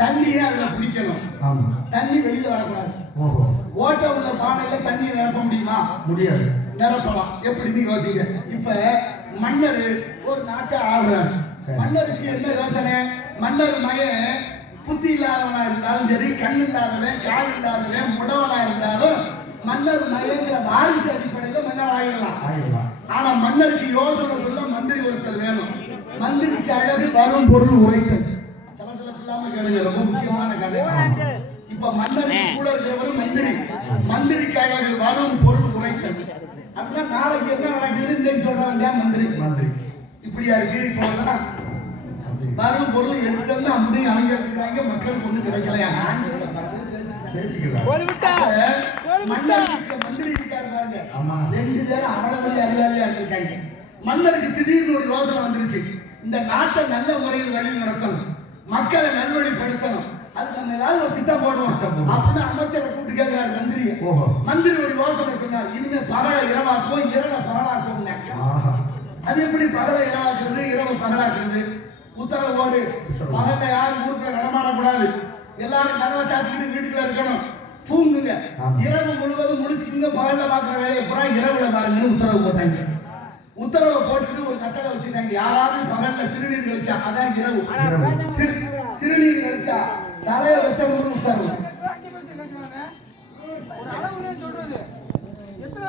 தண்ணியே அதுல குடிக்கணும். தண்ணி வெளியில வரக்கூடாது. ஓட்ட உள்ள பானையில தண்ணியை நிரப்ப முடியுமா? முடியாது. நிரப்பலாம். எப்படின்னு யோசிங்க. இப்ப மன்னர் ஒரு நாட்டை ஆளுறாரு. மன்னருக்கு என்ன யோசனை? மன்னர் மகன் புத்தி இல்லாதவனா இருந்தாலும் சரி, கண் இல்லாதவன், கால் இல்லாதவன், முடவனா இருந்தாலும் மன்னர் மகங்கிற வாரிசு அடிப்படையில மன்னர் ஆயிடலாம். ஆனா மன்னருக்கு யோசனை சொல்ல மந்திரி ஒருத்தர் வேணும். மந்திரிக்கு அழகு வரும் பொருள் உரைத்தல். சலசலப்பு இல்லாம கேளுங்க, ரொம்ப முக்கியமான கதை. இப்ப மன்னருக்கு கூட இருக்கிறவரு மந்திரி. மந்திரிக்கு அழகு வரும் பொருள் உரைத்தல். அப்படின்னா நாளைக்கு என்ன நடக்குதுன்னு சொல்ல வேண்டிய மந்திரி. இப்படியா இருக்கு. இப்போ வரும் பொருள் எடுத்தல் அப்படின்னு அவங்க எடுத்துக்கிறாங்க. மக்களுக்கு ஒண்ணும் கிடைக்கலையா? மன்னருக்கு மந்திரி இருக்காரு பாருங்க, 2 பேரும் அவளவழி அறிவாளியா இருந்திருக்காங்க. மன்னருக்கு திடீர்னு ஒரு யோசனை வந்துருச்சு. இந்த நாட்டை நல்ல முறையில் வழி நடத்தணும், மக்களை நல்வழிப்படுத்தணும், அது நம்ம ஏதாவது ஒரு திட்டம் போடுவோம் அப்படின்னு அமைச்சரை கூப்பிட்டு கேட்கிறாரு மந்திரி. மந்திரி ஒரு யோசனை சொன்னார். இனிமே பகலை இரவாக்குவோம், இரவை பகலாக்குவோம். அது எப்படி பகலை இரவாக்குறது, இரவு பகலாக்குறது? உத்தரவோடு பகல்ல யாரும் ஊருக்குள்ள நடமாடக்கூடாது, எல்லாரும் கதவை சாத்திக்கிட்டு வீட்டுக்குள்ள இருக்கணும், தூங்குங்க, இரவு முழுவதும் முடிச்சுக்கிங்க, பகல்ல பார்க்குற வேலையை பூரா இரவுல பாருங்கன்னு உத்தரவு போட்டாங்க. உத்தரவை போட்டுட்டு ஒரு கட்டளை வச்சுட்டாங்க. யாராவது பகல்ல சிறுநீர் கழிச்சா அதான் இரவு, சிறுநீர் கழிச்சா தலையை வெட்டணும்னு உத்தரவு.